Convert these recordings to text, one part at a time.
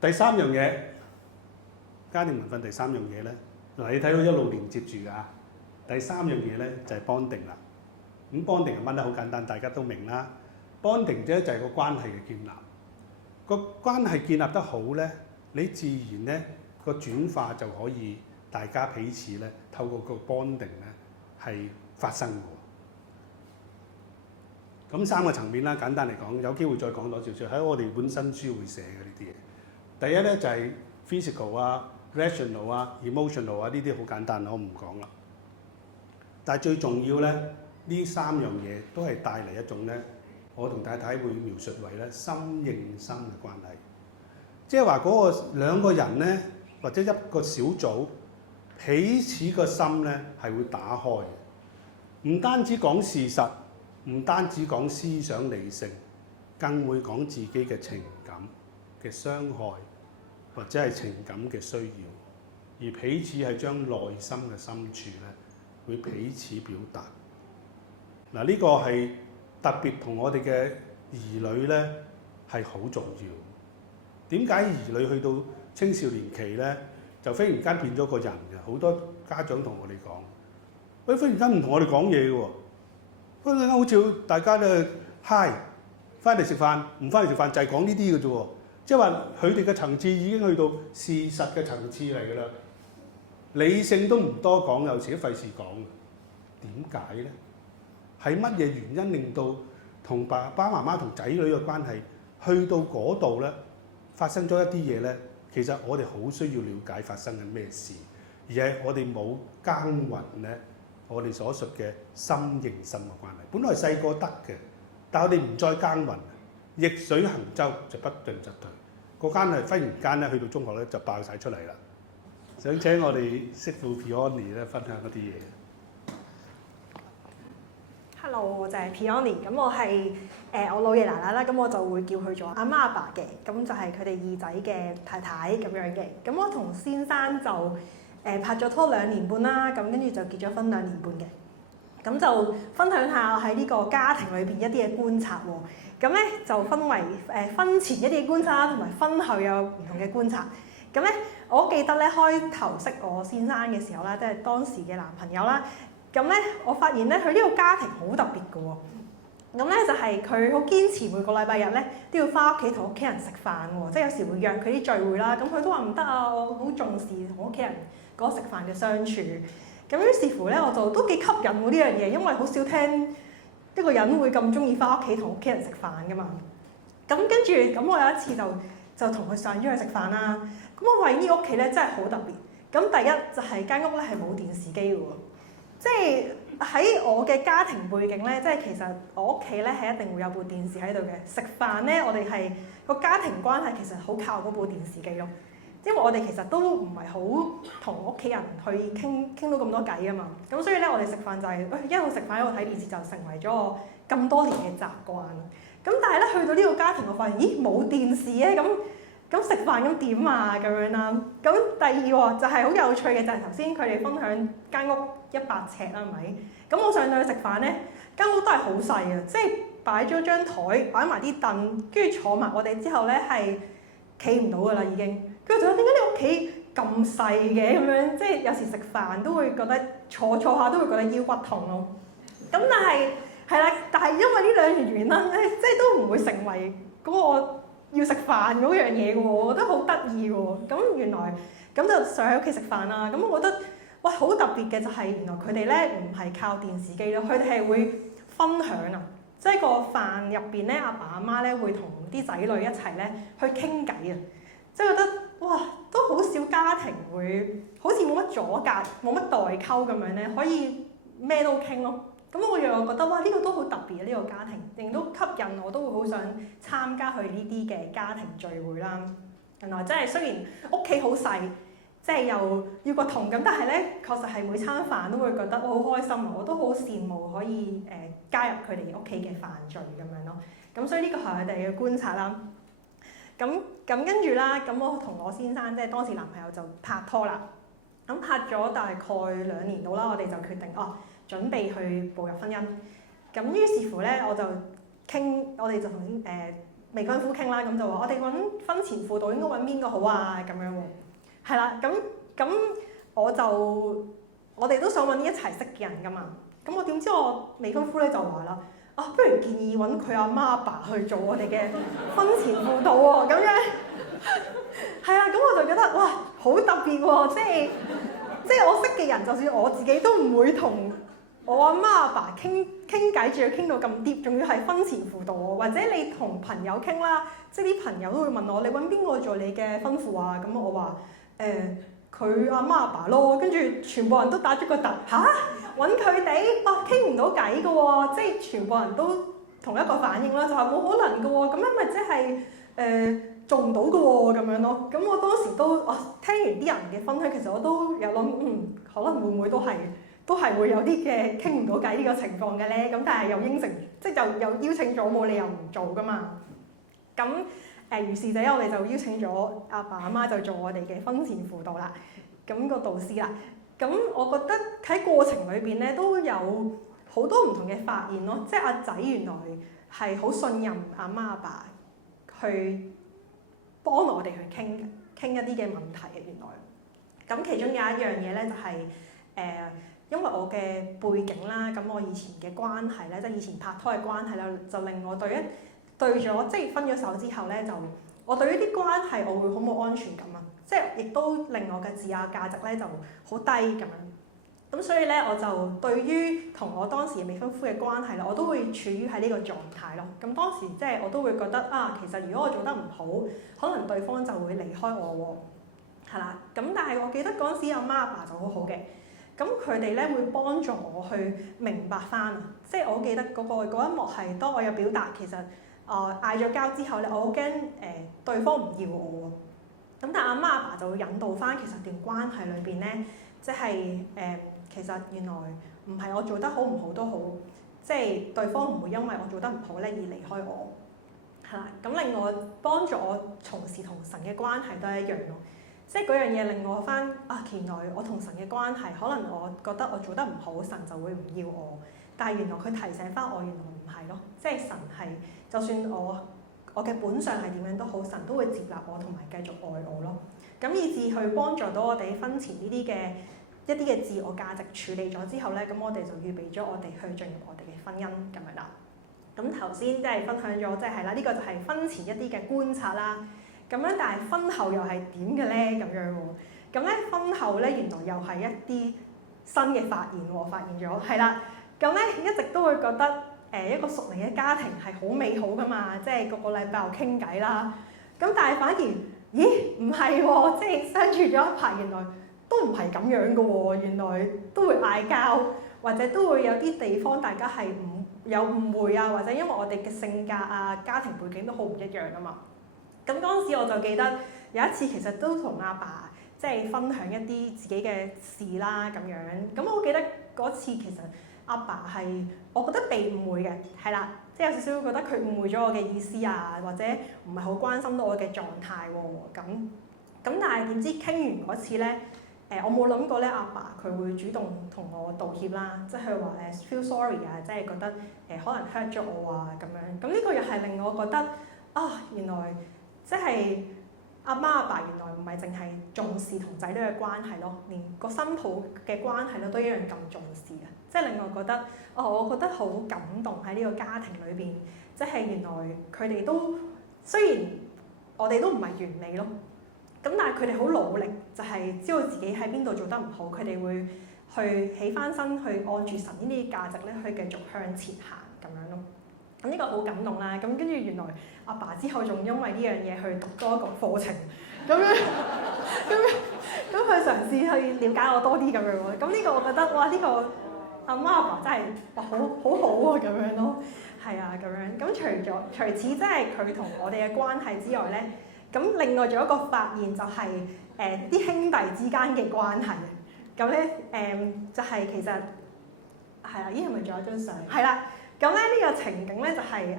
第三樣嘢，家庭文訓第三樣嘢咧，嗱你睇到一路連接住㗎。第三樣嘢咧就係 bonding 啦。咁 bonding 係乜咧？好簡單，大家都明啦。bonding 啫就係個關係嘅建立。個關係建立得好咧，你自然咧個轉化就可以大家彼此咧透過個 bonding 咧係發生嘅。咁三個層面啦，簡單嚟講，有機會再講多少少喺我哋本新書會寫嘅呢啲嘢。第一咧就係 physical 啊、rational 啊、emotional 啊，呢啲好簡單，我唔講啦。但係最重要咧，呢三樣嘢都係帶嚟一種咧，我同太太會描述為咧心應心嘅關係。即係話嗰個兩個人咧，或者一個小組，彼此個心咧係會打開嘅，唔單止講事實。唔單止講思想理性，更會講自己嘅情感嘅傷害，或者係情感嘅需要，而彼此係將內心嘅深處咧，會彼此表達。嗱，呢個係特別同我哋嘅兒女咧係好重要。點解兒女去到青少年期咧，就忽然間變咗個人嘅？好多家長同我哋講，喂，忽然間唔同我哋講嘢嘅喎。忽然間好似大家都 hi 翻嚟食飯，唔翻嚟食飯就係講呢啲嘅啫喎。即係話佢哋嘅層次已經去到事實嘅層次嚟㗎啦，理性都唔多講，有時都費事講。點解咧？係乜嘢原因令到同爸爸媽媽同仔女嘅關係去到嗰度咧，發生咗一啲嘢咧？其實我哋好需要了解發生緊咩事，而係我哋冇耕耘咧。我哋所述嘅心應心嘅關係，本來細個得嘅，但係我哋唔再耕耘，逆水行舟就不進則退。嗰間係忽然間咧，去到中學咧就爆晒出嚟啦。想請我哋媳婦 Peony 咧分享一啲嘢。Hello， 我就係 Peony， 咁我係我老爺奶奶啦，咁我就會叫佢做阿媽阿爸嘅，咁就係佢哋二仔嘅太太咁樣嘅。咁我同先生就拍咗拖2年半啦，咁跟住就結咗婚2年半嘅。咁就分享下喺呢個家庭裏邊一啲嘅觀察喎。咁咧就分為婚前一啲嘅觀察啦，同埋婚後有唔同嘅觀察。咁咧我記得咧開頭識我先生嘅時候啦，即係當時嘅男朋友啦。咁咧我發現咧佢呢個家庭好特別嘅喎。咁咧就係佢好堅持每個禮拜日咧都要翻屋企同屋企人食飯喎，即係有時會約佢啲聚會啦。咁佢都話唔得啊，我好重視同屋企人嗰個食飯嘅相處。咁於是乎咧，我就都幾吸引喎呢樣嘢，因為好少聽一個人會咁中意翻屋企同屋企人食飯噶嘛。咁跟住咁我有一次就同佢上咗去食飯啦。咁我發現呢屋企咧真係好特別。咁第一就係間屋咧係冇電視機嘅喎，即係喺我嘅家庭背景咧，即係其實我屋企咧係一定會有部電視喺度嘅。食飯咧，我哋係個家庭關係其實好靠嗰部電視機咯。因為我哋其實都唔係好同屋企人去傾到咁多偈啊嘛，咁所以咧我哋食飯就係一路食飯一路睇電視，就成為咗我咁多年嘅習慣。咁但係咧去到呢個家庭，我發現咦冇電視咧，咁食飯咁點啊咁樣啦。咁第二喎就係好有趣嘅，就係頭先佢哋分享間屋100尺啦，係咪？咁我上到去食飯咧，間屋都係好細嘅，即係擺咗張台，擺埋啲凳，跟住坐埋我哋之後咧係企唔到噶啦已經。跟住就話點解你屋企咁細嘅咁樣？即係有時食飯都會覺得坐下都會覺得腰骨痛咯。咁但係係啦，但係因為呢兩樣原因咧，即係都唔會成為嗰個要食飯嗰樣嘢嘅喎。我覺得好得意喎。咁原來咁就上喺屋企食飯啦。咁我覺得哇好特別嘅就係原來佢哋咧唔係靠電視機咯，佢哋係會分享啊。即係個飯入邊咧，阿爸阿媽咧會同啲仔女一齊咧去傾偈啊。即係覺得哇，都好少家庭會好似冇乜阻隔、冇乜代溝咁樣咧，可以咩都傾咯。咁我又覺得哇，呢個都好特別嘅呢個家庭，亦都吸引我，都會好想參加佢呢啲嘅家庭聚會啦。原來真係雖然屋企好細，即係又要個同咁，但係咧確實係每餐飯都會覺得我好開心啊！我都好羨慕可以加入佢哋屋企嘅飯聚咁樣咯。咁所以呢個係佢哋嘅觀察啦。咁跟住啦，咁我同我先生即係當時男朋友就拍拖啦。咁拍咗大概2年到啦，我哋就決定準備去步入婚姻。咁於是乎咧，我哋就同未婚夫傾啦，咁就話我哋揾婚前輔導應該揾邊個好啊咁樣喎，係啦，咁我哋都想揾一齊識嘅人噶嘛，咁我點知我未婚夫咧就話啦，不如建議揾佢阿媽阿爸去做我哋嘅婚前輔導喎，咁樣係啊，咁我就覺得哇好特別喎，即係我識嘅人，就算我自己都唔會同我阿媽阿爸傾偈，仲要傾到咁 deep，仲要係婚前輔導喎，或者你同朋友傾啦，即係啲朋友都會問我，你揾邊個做你嘅婚輔啊？咁我話佢阿媽阿爸咯，跟住全部人都打咗個突嚇，揾佢哋傾唔到偈嘅喎，即係全部人都同一個反應啦，就話冇可能嘅喎，咁樣咪即係做唔到嘅喎咁樣咯。咁我當時都聽完啲人嘅分享，其實我都有諗可能會唔會都係會有啲嘅傾唔到偈呢個情況嘅咧。咁但係又應承，即係又邀請咗，冇理由唔做噶嘛。咁如是者，我哋就邀請咗阿爸阿媽就做我哋嘅婚前輔導啦。咁個導師啦，咁我覺得喺過程裏邊咧都有好多唔同嘅發現咯。即係阿仔原來係好信任阿媽阿爸去幫我哋去傾一啲嘅問題嘅原來。咁其中有一樣嘢咧就係因為我嘅背景啦，咁我以前嘅關係咧，即係以前拍拖嘅關係啦，就令我對咗即係分咗手之後咧，就我對於啲關係我會好冇安全感啊，即係亦都令我嘅自我價值咧就好低咁樣。咁所以咧我就對於同我當時未婚夫嘅關係咧，我都會處於喺呢個狀態咯。咁當時即係我都會覺得其實如果我做得唔好，可能對方就會離開我喎，係啦。咁但係我記得嗰陣時阿媽阿爸就好好嘅。咁佢哋咧會幫助我去明白翻啊，即係我記得嗰一幕係當我有表達，其實嗌咗交之後咧，我好驚對方唔要我喎。咁但係阿媽阿爸就會引導翻，其實段關係裏邊咧，即係其實原來唔係我做得好唔好都好，即係對方唔會因為我做得唔好咧而離開我，係啦。咁另外幫助我從事同神嘅關係都係一樣咯。即係嗰樣嘢令我翻原來我同神嘅關係，可能我覺得我做得唔好，神就會唔要我。但係原來佢提醒翻我，原來唔係咯。即係神係，就算我嘅本相係點樣都好，神都會接納我同埋繼續愛我咯。咁以至去幫助到我哋婚前呢啲嘅一啲嘅自我價值處理咗之後咧，咁我哋就預備咗我哋去進入我哋嘅婚姻咁樣啦。咁頭先即係分享咗，即係啦，呢個就係婚前一啲嘅觀察啦。咁樣，但係婚後又係點嘅咧？咁樣喎，咁咧婚後咧原來又係一啲新嘅發現喎，發現咗係啦。咁咧一直都會覺得一個屬靈嘅家庭係好美好噶嘛，即係個禮拜又傾偈啦。咁但係反而唔係喎，即係相處咗一排，原來都唔係咁樣嘅喎，原來都會嗌交，或者都會有啲地方大家係有誤會啊，或者因為我哋嘅性格啊、家庭背景都好唔一樣噶嘛。咁嗰陣時我就記得有一次其實都同阿爸即係分享一啲自己嘅事啦咁樣。咁我記得嗰次其實阿爸係我覺得被誤會嘅，係啦，即係有少少覺得佢誤會咗我嘅意思啊，或者唔係好關心到我嘅狀態喎。咁但係點知傾完嗰次咧，我冇諗過咧阿爸佢會主動同我道歉啦，即係佢話feel sorry 啊，即係覺得可能 hurt 咗我啊咁樣。咁呢個又係令我覺得原來即係阿媽阿爸原來唔係淨係重視同仔女嘅關係咯，連個新抱嘅關係咧都一樣咁重視嘅，即係令我覺得我覺得好感動喺呢個家庭裏邊，即係原來佢哋都雖然我哋都唔係完美咯，咁但係佢哋好努力，就係知道自己喺邊度做得唔好，佢哋會去起翻身，去按住神呢啲價值咧去繼續向前行咁樣咯。咁呢個好感動啦，咁跟住原來阿爸之後仲因為呢樣嘢去讀多一個課程，咁佢嘗試去了解我多啲咁樣喎。咁呢個我覺得呢個阿媽阿爸真係好好啊咁樣咯，係啊咁樣。咁除此即係佢同我哋嘅關係之外咧，咁另外仲有一個發現就係啲兄弟之間嘅關係。咁咧就係其實係啦，係咪仲有張相？係啦。咁咧呢個情景咧就係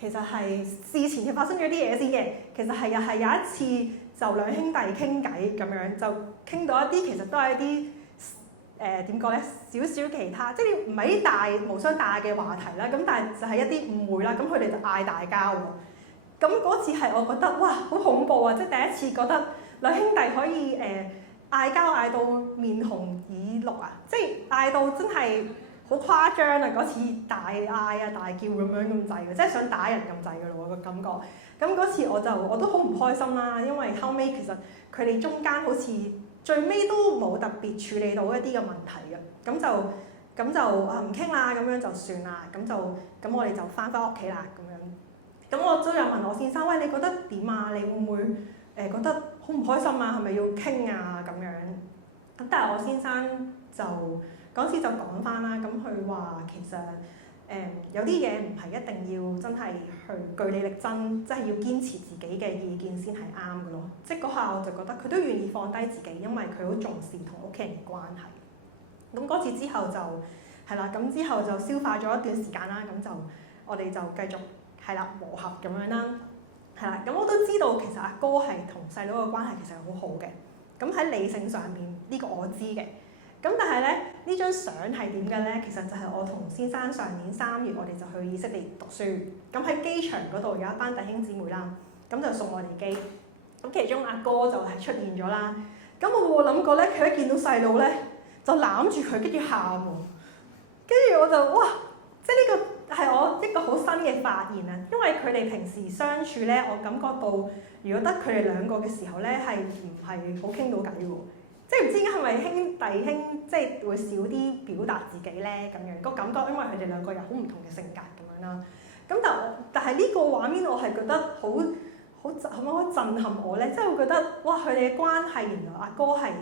其實係事前發生咗啲嘢先嘅。其實係又係有一次就兩兄弟傾偈咁樣，就傾到一啲其實都係一啲點講咧，少少其他，即係唔係啲大無傷大雅嘅話題啦，咁但係就係一啲誤會啦，咁佢哋就嗌大交喎。咁嗰次係我覺得哇好恐怖啊！即係第一次覺得兩兄弟可以嗌交嗌到面紅耳綠啊！即係嗌到真係好誇張啊！嗰次大嗌啊大叫咁樣咁滯嘅，即係想打人咁滯嘅咯喎個感覺。咁嗰次我都好唔開心啦，因為後尾其實佢哋中間好似最尾都冇特別處理到一啲嘅問題嘅，咁就唔傾啦，咁樣就算啦，咁我哋就翻屋企啦咁樣。咁我都有問我先生，喂，你覺得點啊？你會唔會覺得好唔開心啊？係咪要傾啊咁樣？咁但係我先生就嗰時就講翻啦，咁佢話其實有啲嘢唔係一定要真係去據理力爭，即係要堅持自己嘅意見先係啱嘅咯。即係嗰下我就覺得佢都願意放低自己，因為佢好重視同屋企人嘅關係。咁嗰次之後就係啦，咁之後就消化咗一段時間啦，咁就我哋就繼續係啦磨合咁樣啦，係啦。咁我都知道其實阿哥係同細佬嘅關係其實係好好嘅。咁喺理性上面呢個我知嘅。咁但係咧呢張相係點嘅咧？其實就係我同先生上年3月我哋就去以色列讀書。咁喺機場嗰度有一班弟兄姊妹啦，咁就送我哋機。咁其中阿哥就係出現咗啦。咁我冇諗過咧，佢一見到細佬咧就攬住佢，跟住喊喎。跟住我就哇！即係呢個係我一個好新嘅發現啊！因為佢哋平時相處咧，我感覺到如果得佢哋兩個嘅時候咧，係唔係好傾到偈喎？即係唔知點解係咪兄弟兄即係會少啲表達自己咧咁樣個感覺，因為佢哋兩個有好唔同嘅性格咁樣啦。咁但係呢個畫面我係覺得好震撼我咧，即係會覺得哇！佢哋嘅關係原來阿哥係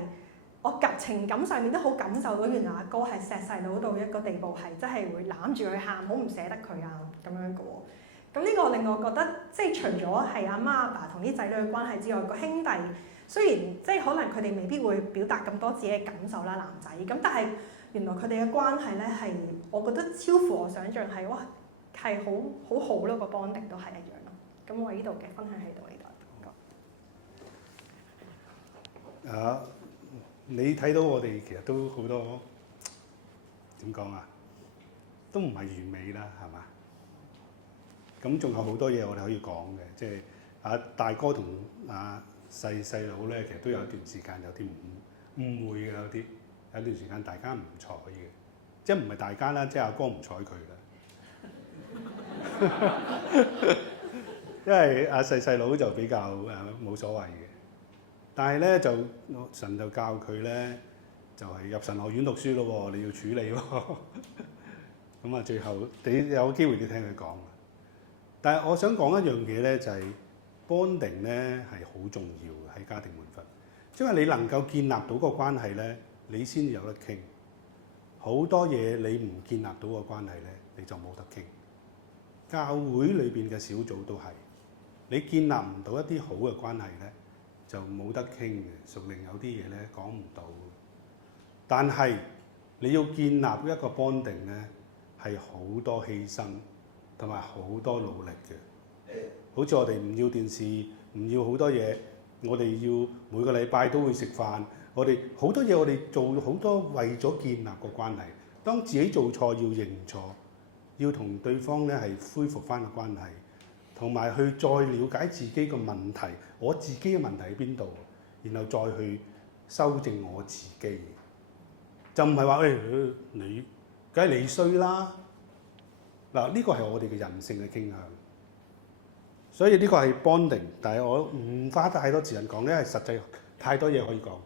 我情感上面都好感受到，原來阿哥係錫細佬到一個地步係真係會攬住佢喊，好唔捨得佢啊咁樣嘅喎。咁呢個令我覺得即係除咗係阿媽阿爸同啲仔女嘅關係之外，個兄弟。雖然即係可能佢哋未必會表達咁多自己嘅感受啦，男仔咁，但係原來佢哋嘅關係咧係，我覺得超乎我想象係哇，係好好咯，個 bonding 都係一樣咯。咁我呢度嘅分享喺度呢度。你睇到我哋其實都好多點講啊，都唔係完美啦，係嘛？咁仲有好多嘢我哋可以講嘅，即係大哥同細佬咧，其實都有一段時間有啲誤會嘅，有段時間大家唔睬嘅，即係唔係大家啦，即係阿哥唔睬佢啦，因為細佬就比較冇所謂嘅，但係咧就神就教佢咧就係入神學院讀書咯喎，你要處理喎，咁最後你有機會你聽佢講，但係我想講一樣嘢咧就係。bonding 咧係好重要嘅喺家庭滿分，因為你能夠建立到個關係咧，你先有得傾。好多嘢你唔建立到個關係咧，你就冇得傾。教會裏邊嘅小組都係，你建立唔到一啲好嘅關係咧，就冇得傾嘅。屬靈有啲嘢咧講唔到，但係你要建立一個 bonding 咧，係好多犧牲同埋好多努力嘅。好似我哋唔要電視，唔要好多嘢，我哋要每個禮拜都會食飯。我哋好多嘢，我哋做好多為咗建立個關係。當自己做錯要認錯，要同對方咧係恢復翻個關係，同埋去再了解自己個問題，我自己嘅問題喺邊度，然後再去修正我自己。就唔係話你梗係你衰啦。嗱，呢個係我哋嘅人性嘅傾向。所以呢個係 bonding，但係我唔花太多時間講，因為實際太多嘢可以講。